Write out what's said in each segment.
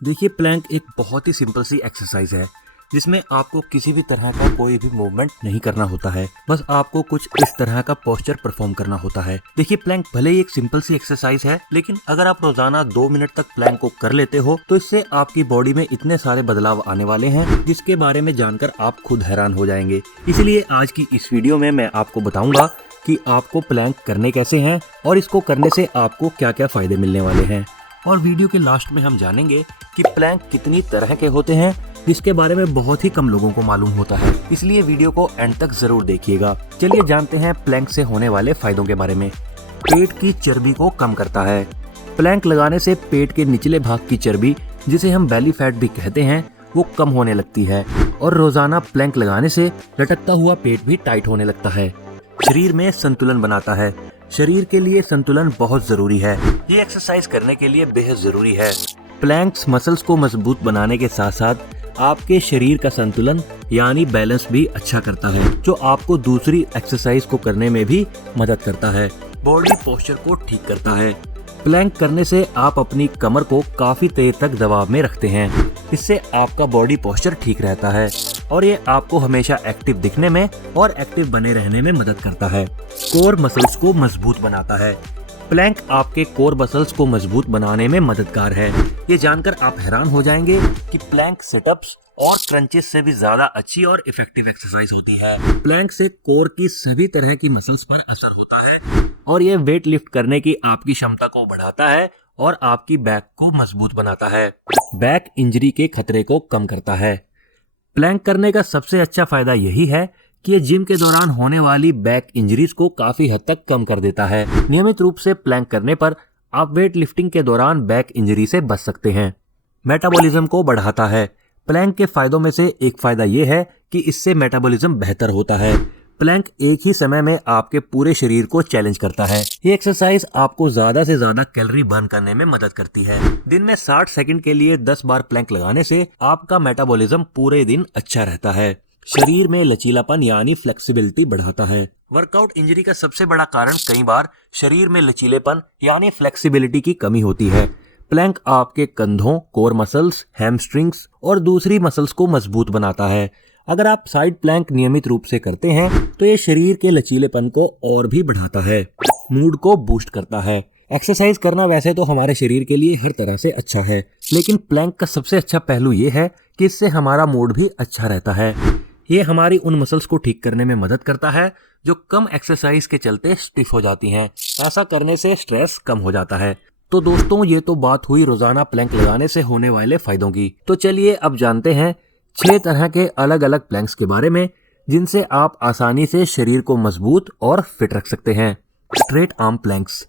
देखिए, प्लैंक एक बहुत ही सिंपल सी एक्सरसाइज है जिसमें आपको किसी भी तरह का कोई भी मूवमेंट नहीं करना होता है। बस आपको कुछ इस तरह का पोस्चर परफॉर्म करना होता है। देखिए, प्लैंक भले ही एक सिंपल सी एक्सरसाइज है, लेकिन अगर आप रोजाना 2 मिनट तक प्लैंक को कर लेते हो तो इससे आपकी बॉडी में इतने सारे बदलाव आने वाले हैं जिसके बारे में जानकर आप खुद हैरान हो जाएंगे। इसलिए आज की इस वीडियो में मैं आपको बताऊंगा कि आपको प्लैंक करने कैसे हैं और इसको करने से आपको क्या क्या फायदे मिलने वाले हैं। और वीडियो के लास्ट में हम जानेंगे कि प्लैंक कितनी तरह के होते हैं जिसके बारे में बहुत ही कम लोगों को मालूम होता है। इसलिए वीडियो को एंड तक जरूर देखिएगा। चलिए जानते हैं प्लैंक से होने वाले फायदों के बारे में। पेट की चर्बी को कम करता है। प्लैंक लगाने से पेट के निचले भाग की चर्बी, जिसे हम बेली फैट भी कहते हैं, वो कम होने लगती है और रोजाना प्लैंक लगाने से लटकता हुआ पेट भी टाइट होने लगता है। शरीर में संतुलन बनाता है। शरीर के लिए संतुलन बहुत जरूरी है। ये एक्सरसाइज करने के लिए बेहद जरूरी है। प्लैंक्स मसल्स को मजबूत बनाने के साथ साथ आपके शरीर का संतुलन यानी बैलेंस भी अच्छा करता है, जो आपको दूसरी एक्सरसाइज को करने में भी मदद करता है। बॉडी पोस्चर को ठीक करता है। प्लैंक करने से आप अपनी कमर को काफी देर तक दबाव में रखते हैं। इससे आपका बॉडी पोस्चर ठीक रहता है और ये आपको हमेशा एक्टिव दिखने में और एक्टिव बने रहने में मदद करता है। कोर मसल्स को मजबूत बनाता है। प्लैंक आपके कोर मसल्स को मजबूत बनाने में मददगार है। ये जानकर आप हैरान हो जाएंगे कि प्लैंक सिटअप्स और क्रंचेस से भी ज्यादा अच्छी और इफेक्टिव एक्सरसाइज होती है। प्लैंक से कोर की सभी तरह की मसल्स पर असर होता है और ये वेट लिफ्ट करने की आपकी क्षमता को बढ़ाता है और आपकी बैक को मजबूत बनाता है। बैक इंजरी के खतरे को कम करता है। प्लैंक करने का सबसे अच्छा फायदा यही है कि ये जिम के दौरान होने वाली बैक इंजरीज को काफी हद तक कम कर देता है। नियमित रूप से प्लैंक करने पर आप वेट लिफ्टिंग के दौरान बैक इंजरी से बच सकते हैं। मेटाबॉलिज्म को बढ़ाता है। प्लैंक के फायदों में से एक फायदा ये है कि इससे मेटाबॉलिज्म बेहतर होता है। प्लैंक एक ही समय में आपके पूरे शरीर को चैलेंज करता है। ये एक्सरसाइज आपको ज्यादा से ज्यादा कैलोरी बर्न करने में मदद करती है। दिन में 60 सेकंड के लिए 10 बार प्लैंक लगाने से आपका मेटाबॉलिज्म पूरे दिन अच्छा रहता है। शरीर में लचीलापन यानी फ्लेक्सिबिलिटी बढ़ाता है। वर्कआउट इंजरी का सबसे बड़ा कारण कई बार शरीर में लचीलेपन यानी फ्लेक्सिबिलिटी की कमी होती है। प्लैंक आपके कंधों, कोर मसल्स, हैमस्ट्रिंग्स और दूसरी मसल्स को मजबूत बनाता है। अगर आप साइड प्लैंक नियमित रूप से करते हैं तो ये शरीर के लचीलेपन को और भी बढ़ाता है। मूड को बूस्ट करता है। एक्सरसाइज करना वैसे तो हमारे शरीर के लिए हर तरह से अच्छा है, लेकिन प्लैंक का सबसे अच्छा पहलू ये है कि इससे हमारा मूड भी अच्छा रहता है। ये हमारी उन मसल्स को ठीक करने में मदद करता है जो कम एक्सरसाइज के चलते स्टिफ हो जाती हैं। ऐसा करने से स्ट्रेस कम हो जाता है। तो दोस्तों, ये तो बात हुई रोजाना प्लैंक लगाने से होने वाले फायदों की। तो चलिए अब जानते हैं 6 तरह के अलग अलग प्लैंक्स के बारे में जिनसे आप आसानी से शरीर को मजबूत और फिट रख सकते हैं। Straight arm planks.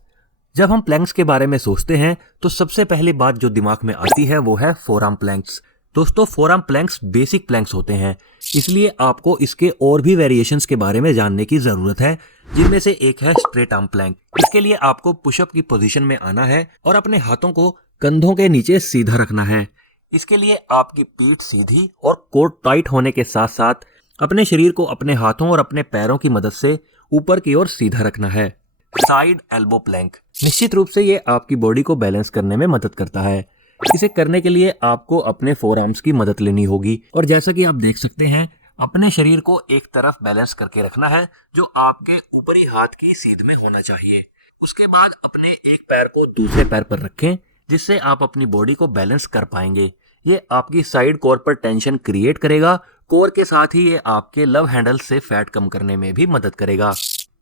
जब हम प्लैंक्स के बारे में सोचते हैं तो सबसे पहली बात जो दिमाग में आती है वो है फोरआर्म प्लैंक्स। दोस्तों, फोरआर्म प्लैंक्स बेसिक प्लैंक्स होते हैं, इसलिए आपको इसके और भी वेरिएशंस के बारे में जानने की जरूरत है, जिनमें से एक है स्ट्रेट आर्म प्लैंक। इसके लिए आपको पुशअप की पोजीशन में आना है और अपने हाथों को कंधों के नीचे सीधा रखना है। इसके लिए आपकी पीठ सीधी और कोर टाइट होने के साथ साथ अपने शरीर को अपने हाथों और अपने पैरों की मदद से ऊपर की ओर सीधा रखना है। Side elbow Planck. निश्चित रूप से ये आपकी बॉडी को बैलेंस करने में मदद करता है। इसे करने के लिए आपको अपने फोर आर्म्स की मदद लेनी होगी और जैसा कि आप देख सकते हैं, अपने शरीर को एक तरफ बैलेंस करके रखना है जो आपके ऊपरी हाथ की सीध में होना चाहिए। उसके बाद अपने एक पैर को दूसरे पैर पर रखें, जिससे आप अपनी बॉडी को बैलेंस कर पाएंगे। ये आपकी साइड कोर पर टेंशन क्रिएट करेगा। कोर के साथ ही ये आपके लव हैंडल से फैट कम करने में भी मदद करेगा।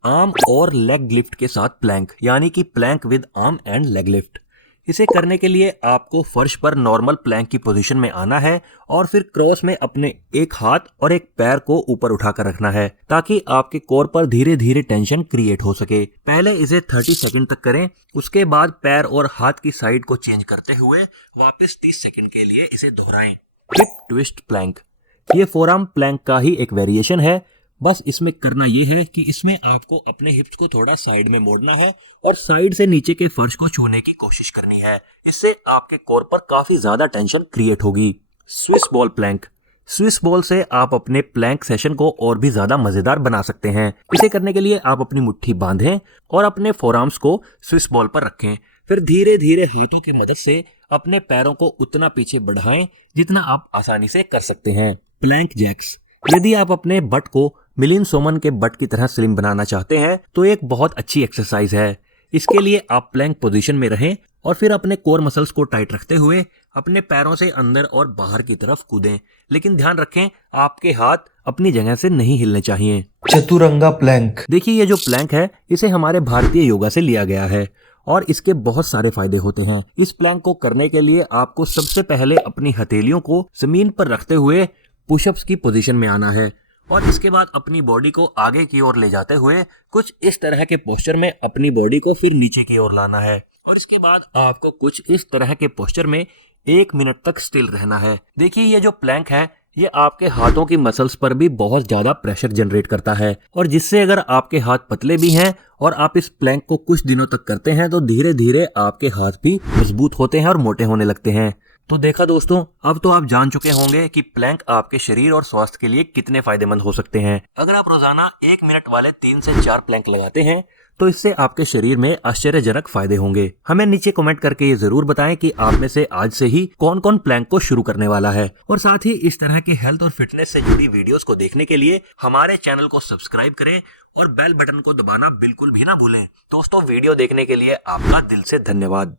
आर्म और लेग लिफ्ट के साथ प्लैंक यानी कि plank with arm and leg lift. इसे करने के लिए आपको फर्श पर नॉर्मल प्लैंक की पोजीशन में आना है और फिर क्रॉस में अपने एक हाथ और एक पैर को ऊपर उठाकर रखना है ताकि आपके कोर पर धीरे धीरे टेंशन क्रिएट हो सके। पहले इसे 30 सेकंड तक करें, उसके बाद पैर और हाथ की साइड को चेंज करते हुए वापस 30 सेकंड के लिए इसे दोहराएं। Hip twist plank. ये फोरआर्म प्लैंक का ही एक वेरिएशन है। बस इसमें करना ये है कि इसमें आपको अपने हिप्स को थोड़ा साइड में मोड़ना है और साइड से नीचे के फर्श को छूने की कोशिश करनी है। इससे आपके कोर पर काफी ज्यादा टेंशन क्रिएट होगी। Swiss ball plank. Swiss ball से आप अपने प्लैंक सेशन को और भी ज्यादा मजेदार बना सकते हैं। इसे करने के लिए आप अपनी मुट्ठी बांधें और अपने फोरआर्म्स को स्विस बॉल पर रखें फिर धीरे धीरे हाथों की मदद से अपने पैरों को उतना पीछे बढ़ाएं जितना आप आसानी से कर सकते हैं। Plank jacks. यदि आप अपने बट को मिलिंद सोमन के बट की तरह स्लिम बनाना चाहते हैं तो एक बहुत अच्छी एक्सरसाइज है। इसके लिए आप प्लैंक पोजीशन में रहें और फिर अपने कोर मसल्स को टाइट रखते हुए अपने पैरों से अंदर और बाहर की तरफ कूदें, लेकिन ध्यान रखें आपके हाथ अपनी जगह से नहीं हिलने चाहिए। चतुरंगा प्लैंक। देखिए ये जो प्लैंक है इसे हमारे भारतीय योगा से लिया गया है और इसके बहुत सारे फायदे होते हैं। इस प्लैंक को करने के लिए आपको सबसे पहले अपनी हथेलियों को जमीन पर रखते हुए पुशअप्स की पोजीशन में आना है और इसके बाद अपनी बॉडी को आगे की ओर ले जाते हुए कुछ इस तरह के पोस्चर में अपनी बॉडी को फिर नीचे की ओर लाना है और इसके बाद आपको कुछ इस तरह के पोस्चर में 1 मिनट तक स्टिल रहना है। देखिए ये जो प्लैंक है ये आपके हाथों की मसल्स पर भी बहुत ज्यादा प्रेशर जनरेट करता है और जिससे अगर आपके हाथ पतले भी हैं और आप इस प्लैंक को कुछ दिनों तक करते हैं तो धीरे धीरे आपके हाथ भी मजबूत होते हैं और मोटे होने लगते हैं। तो देखा दोस्तों, अब तो आप जान चुके होंगे कि प्लैंक आपके शरीर और स्वास्थ्य के लिए कितने फायदेमंद हो सकते हैं। अगर आप रोजाना 1 मिनट वाले 3 से 4 प्लैंक लगाते हैं तो इससे आपके शरीर में आश्चर्यजनक फायदे होंगे। हमें नीचे कमेंट करके ये जरूर बताएं कि आप में से आज से ही कौन कौन प्लैंक को शुरू करने वाला है और साथ ही इस तरह के हेल्थ और फिटनेस से जुड़ी वीडियोस को देखने के लिए हमारे चैनल को सब्सक्राइब करें और बेल बटन को दबाना बिल्कुल भी ना भूलें। दोस्तों वीडियो देखने के लिए आपका दिल से धन्यवाद।